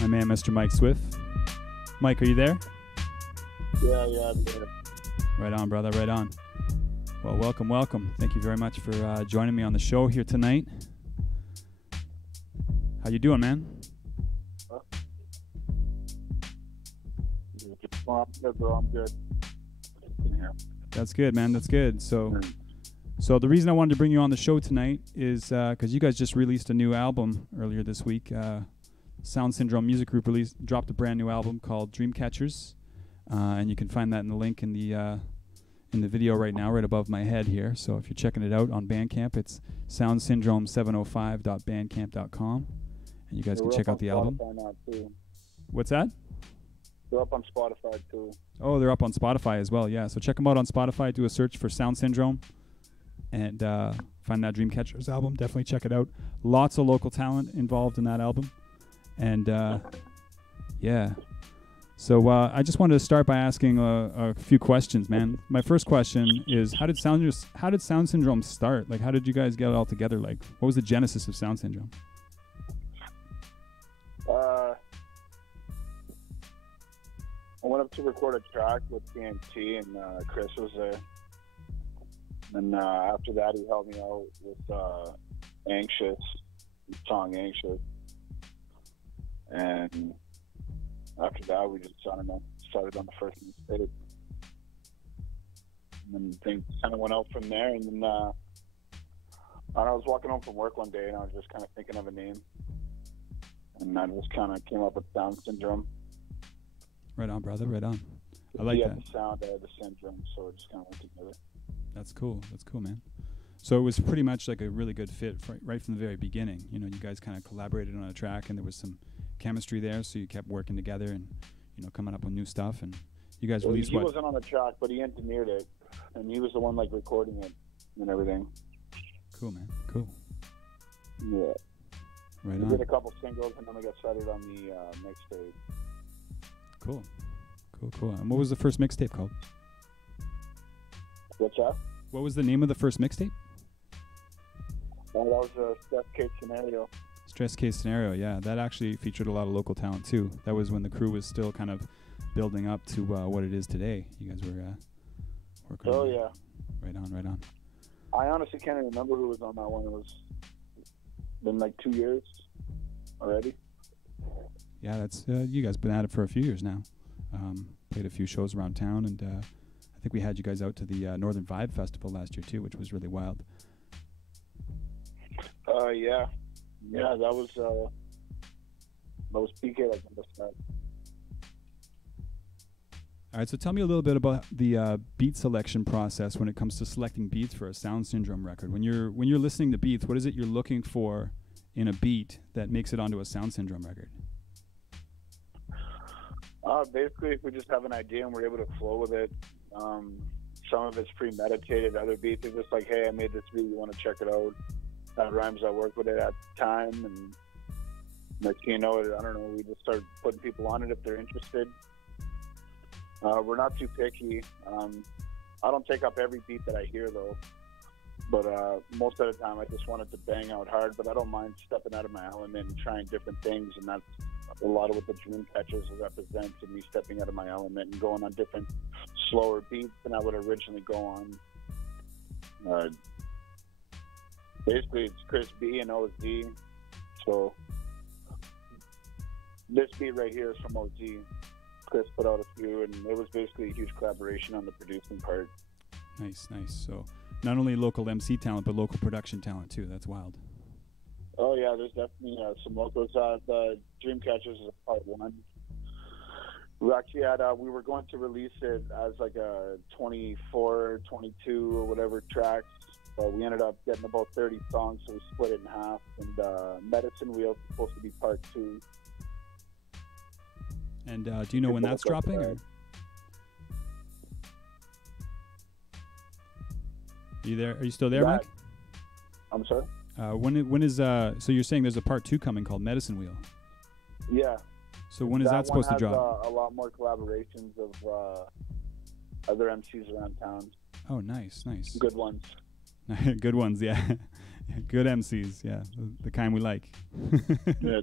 My man, Mr. Mike Swiff. Mike, are you there? Yeah, I'm there. Right on, brother, right on. Well, welcome. Thank you very much for joining me on the show here tonight. How you doing, man? I'm good. That's good, man. That's good. So the reason I wanted to bring you on the show tonight is because you guys just released a new album earlier this week. Sound Syndrome Music Group dropped a brand new album called Dreamcatchers, and you can find that in the link in the video right now, right above my head here. So if you're checking it out on Bandcamp, it's soundsyndrome705.bandcamp.com, and you guys can check out the album. What's that? They're up on Spotify too. Oh, they're up on Spotify as well. Yeah, so check them out on Spotify. Do a search for Sound Syndrome, and find that Dreamcatchers album. Definitely check it out. Lots of local talent involved in that album. And yeah, so I just wanted to start by asking a few questions, man. My first question is, how did Sound Syndrome start? Like, how did you guys get it all together? Like, what was the genesis of Sound Syndrome? I went up to record a track with TNT, and Chris was there. And after that, he helped me out with Anxious, the song Anxious. And after that, we just, started on the first mixtape. And then things kind of went out from there. And then I was walking home from work one day, and I was just kind of thinking of a name. And I just kind of came up with Sound Syndrome. Right on, brother, right on. I like that. The sound, I had the syndrome, so it just kind of went together. That's cool, man. So it was pretty much like a really good fit right from the very beginning. You know, you guys kind of collaborated on a track, and there was some chemistry there, so you kept working together and, you know, coming up with new stuff. And you guys released what? He wasn't on the track, but he engineered it, and he was the one like recording it and everything. Cool, man. Cool. Yeah. Right we on. did a couple singles, and then we got started on the mixtape. Cool. And what was the first mixtape called? What's that? What was the name of the first mixtape? That was a Stress Case Scenario. Stress Case Scenario, yeah. That actually featured a lot of local talent, too. That was when the crew was still kind of building up to what it is today. You guys were working on. Oh, yeah. Right on. I honestly can't even remember who was on that one. It was been like 2 years already. Yeah, that's you guys been at it for a few years now. Played a few shows around town, and I think we had you guys out to the Northern Vibe Festival last year, too, which was really wild. Yeah, that was PK like on the side. All right, so tell me a little bit about the beat selection process when it comes to selecting beats for a Sound Syndrome record. When you're listening to beats, what is it you're looking for in a beat that makes it onto a Sound Syndrome record? Basically, if we just have an idea and we're able to flow with it, some of it's premeditated. Other beats are just like, hey, I made this beat, you want to check it out? That rhymes, I work with it at the time, and next thing you know, I don't know, we just start putting people on it if they're interested. We're not too picky. I don't take up every beat that I hear, though, but most of the time I just want it to bang out hard, but I don't mind stepping out of my element and trying different things, and that's a lot of what the Dreamcatchers represents, and me stepping out of my element and going on different slower beats than I would originally go on. Basically, it's Chris B and OZ. So this beat right here is from OZ. Chris put out a few, and it was basically a huge collaboration on the producing part. Nice. So not only local MC talent, but local production talent, too. That's wild. Oh, yeah, there's definitely some locals. The Dreamcatchers is part one. We actually had, we were going to release it as like a 24, 22 or whatever tracks. But we ended up getting about 30 songs, so we split it in half. And Medicine Wheel is supposed to be part two. And do you know when that's dropping? Or? Are you there? Are you still there, Mike? I'm sorry? When is so you're saying there's a part two coming called Medicine Wheel? Yeah. So when is that supposed to drop? A lot more collaborations of other MCs around town. Oh, nice. Good ones. Good ones, yeah. Good MCs, yeah. The kind we like. Yeah.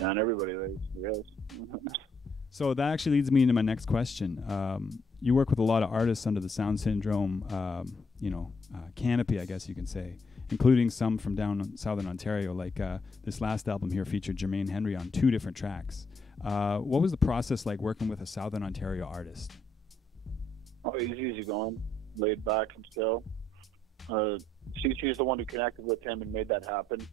And everybody likes, yes. So that actually leads me into my next question. You work with a lot of artists under the Sound Syndrome, canopy, I guess you can say, including some from down in Southern Ontario. Like this last album here featured Jermaine Henry on 2 different tracks. What was the process like working with a Southern Ontario artist? Oh, he's easy going, laid back and chill. CC is the one who connected with him and made that happen.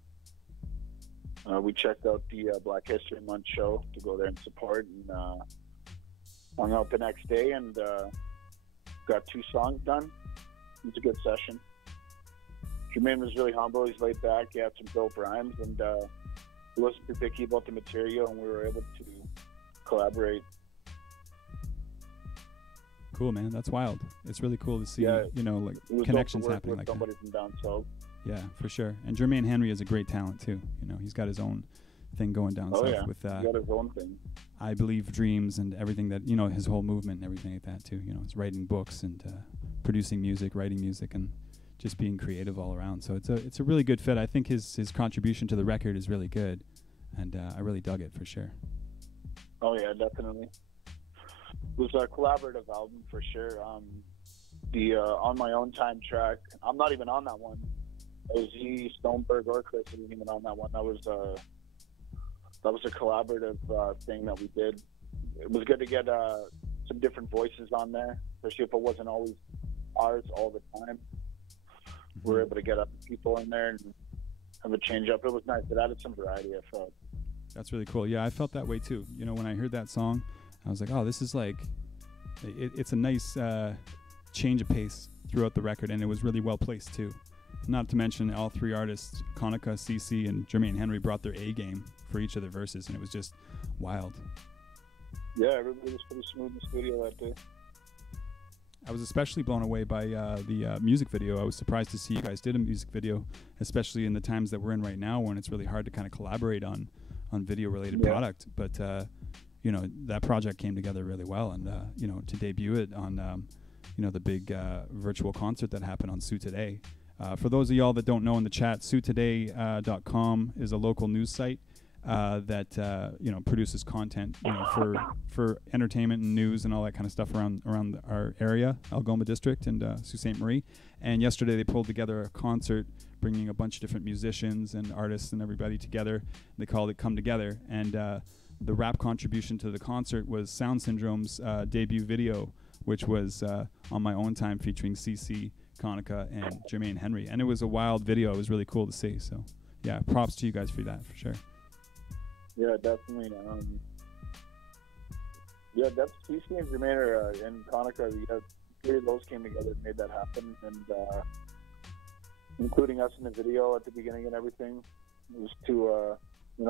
We checked out the Black History Month show to go there and support, and hung out the next day and got 2 songs done. It was a good session. Jermaine was really humble. He's laid back. He had some dope rhymes, and he wasn't too picky about the material, and we were able to collaborate. Cool, man. That's wild. It's really cool to see, connections happening like somebody that. from down south. Yeah, for sure. And Jermaine Henry is a great talent too. He's got his own thing going down south with he's got his own thing. I Believe Dreams and everything that, his whole movement and everything like that too. He's writing books and producing music, writing music, and just being creative all around. So it's a really good fit. I think his contribution to the record is really good, and I really dug it for sure. Oh yeah, definitely. It was a collaborative album for sure. The On My Own Time track, I'm not even on that one. It was he, Stoneberg, or Chris wasn't even on that one. That was a collaborative thing that we did. It was good to get some different voices on there, especially if it wasn't always ours all the time. We were able to get other people in there and have a change up. It was nice. It added some variety, I felt. That's really cool. Yeah, I felt that way too. When I heard that song, I was like, oh, this is like, it's a nice change of pace throughout the record, and it was really well placed too. Not to mention all 3 artists, Konica, CC, and Jermaine Henry, brought their A game for each of their verses, and it was just wild. Yeah, everybody was pretty smooth in the studio that day. I was especially blown away by the music video. I was surprised to see you guys did a music video, especially in the times that we're in right now, when it's really hard to kind of collaborate on video-related product. But that project came together really well, and to debut it on the big virtual concert that happened on Sioux Today. For those of y'all that don't know in the chat, SiouxToday.com is a local news site that produces content for entertainment and news and all that kind of stuff around our area, Algoma District and Sault Ste. Marie. And yesterday they pulled together a concert, bringing a bunch of different musicians and artists and everybody together. They called it Come Together, and the rap contribution to the concert was Sound Syndrome's debut video, which was On My Own Time, featuring CC, Konica, and Jermaine Henry. And it was a wild video. It was really cool to see. So yeah, props to you guys for that, for sure. Yeah, definitely. That's CC and Jermaine and Konica. Yeah, 3 of those came together and made that happen, and including us in the video at the beginning and everything. It was to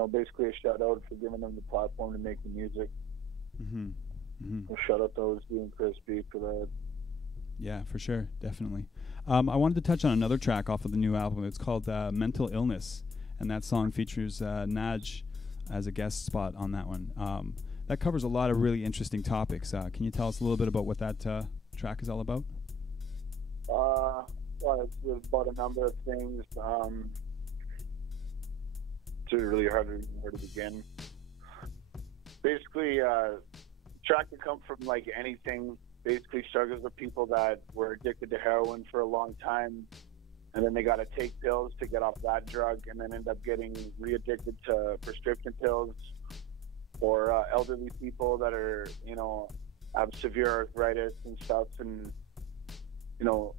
basically a shout out for giving them the platform to make the music. So shout out to OZ and Chris B for that. Yeah, for sure, definitely. I wanted to touch on another track off of the new album. It's called Mental Illness, and that song features Naj as a guest spot on that one. That covers a lot of really interesting topics. Can you tell us a little bit about what that track is all about? It's about a number of things. It's really hard to know where to begin. Basically, track can come from like anything. Basically struggles with people that were addicted to heroin for a long time, and then they got to take pills to get off that drug, and then end up getting re-addicted to prescription pills, or elderly people that are, have severe arthritis and stuff, and, or,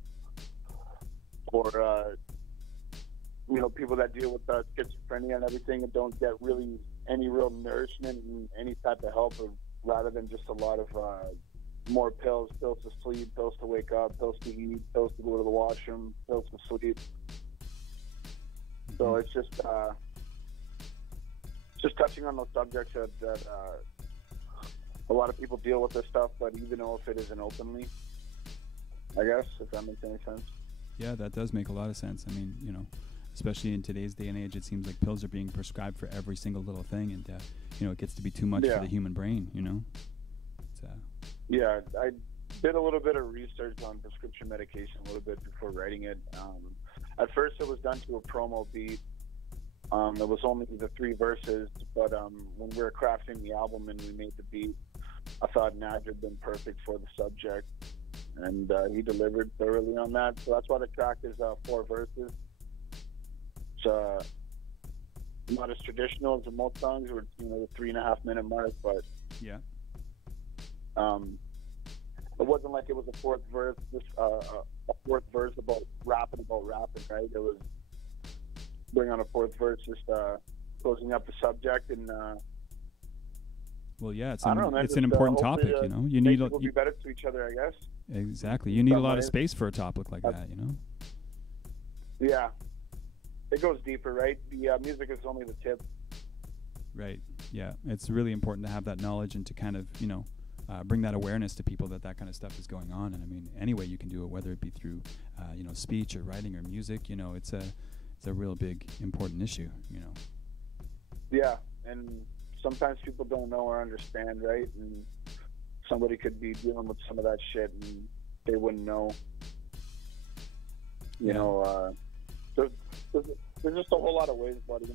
people that deal with schizophrenia and everything and don't get really any real nourishment and any type of help, rather than just a lot of more pills to sleep, pills to wake up, pills to eat, pills to go to the washroom, pills to sleep. So it's just touching on those subjects that a lot of people deal with this stuff, but even though if it isn't openly, I guess, if that makes any sense. Yeah, that does make a lot of sense. I mean, especially in today's day and age, it seems like pills are being prescribed for every single little thing, and it gets to be too much for the human brain. Yeah, I did a little bit of research on prescription medication a little bit before writing it. At first, it was done to a promo beat, It was only the 3 verses, but when we were crafting the album and we made the beat, I thought Naj had been perfect for the subject, and he delivered thoroughly on that. So that's why the track is 4 verses. It's not as traditional as most songs, or the 3.5 minute mark, but yeah, it wasn't like it was a fourth verse, a fourth verse about rapping, right? It was bring on a fourth verse, just closing up the subject, and well, yeah, it's I don't know, it's an important topic. You need people be better to each other, I guess. Exactly. You need a lot of space for a topic like that. Yeah, it goes deeper, right? The music is only the tip. Right. Yeah, it's really important to have that knowledge and to kind of bring that awareness to people that kind of stuff is going on. And I mean, any way you can do it, whether it be through speech or writing or music, it's a real big important issue. Yeah, and sometimes people don't know or understand, right? And somebody could be dealing with some of that shit and they wouldn't know. There's just a whole lot of ways, buddy.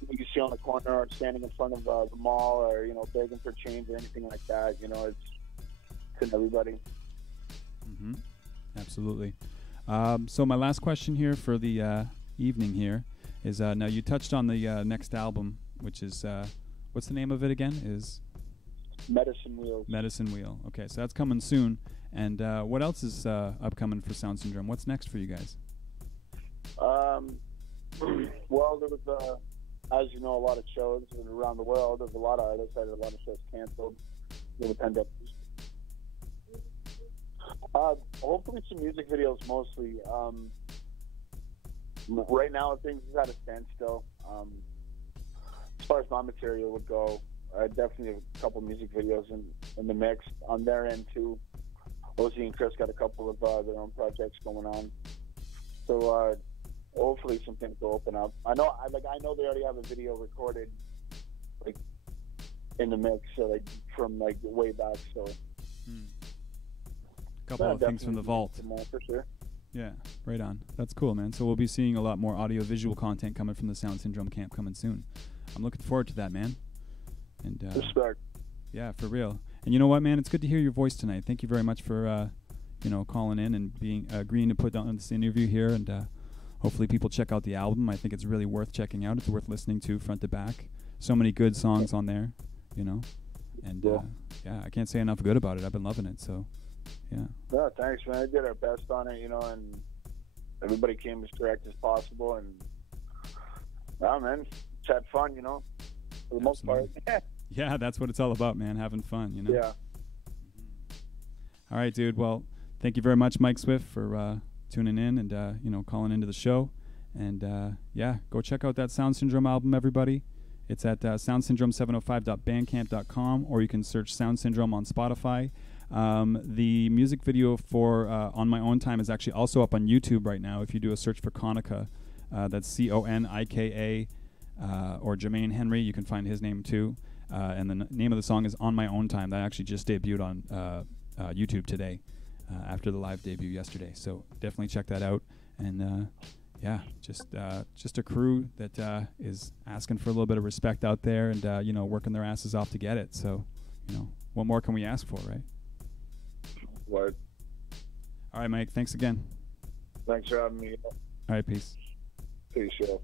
People you see on the corner or standing in front of the mall, or begging for change or anything like that. It's in everybody. Mm-hmm. Absolutely. So my last question here for the evening here is now you touched on the next album, which is what's the name of it again? Is Medicine Wheel. Medicine Wheel. Okay, so that's coming soon. And what else is upcoming for Sound Syndrome? What's next for you guys? Well, there was as you know, a lot of shows around the world. There's a lot of artists that had a lot of shows canceled with the pandemic. Hopefully some music videos mostly. Right now, things is at a standstill. As far as my material would go, I definitely have a couple music videos in the mix on their end too. Ozzy and Chris got a couple of their own projects going on. So hopefully some things will open up. I know they already have a video recorded, like in the mix, so from way back. So a couple of things from the vault. For sure. Yeah, right on. That's cool, man. So we'll be seeing a lot more audio-visual content coming from the Sound Syndrome camp coming soon. I'm looking forward to that, man. And respect. Yeah, for real. And you know what, man? It's good to hear your voice tonight. Thank you very much for calling in and agreeing to put on this interview here. And hopefully people check out the album. I think it's really worth checking out. It's worth listening to front to back. So many good songs on there, And yeah, I can't say enough good about it. I've been loving it. So. Yeah. Yeah, thanks, man. I did our best on it, and everybody came as correct as possible. And, man, it's had fun, for the most part. Yeah, that's what it's all about, man, having fun, Yeah. All right, dude. Well, thank you very much, Mike Swiff, for tuning in and, calling into the show. And, yeah, go check out that Sound Syndrome album, everybody. It's at soundsyndrome705.bandcamp.com, or you can search Sound Syndrome on Spotify. The music video for On My Own Time is actually also up on YouTube right now. If you do a search for Konika, that's Conika, or Jermaine Henry, you can find his name too. And the name of the song is On My Own Time. That actually just debuted on YouTube today, after the live debut yesterday. So definitely check that out. And yeah, just a crew that is asking for a little bit of respect out there, and working their asses off to get it. So what more can we ask for, right? Word. All right, Mike. Thanks again. Thanks for having me. All right, peace. Peace, yo.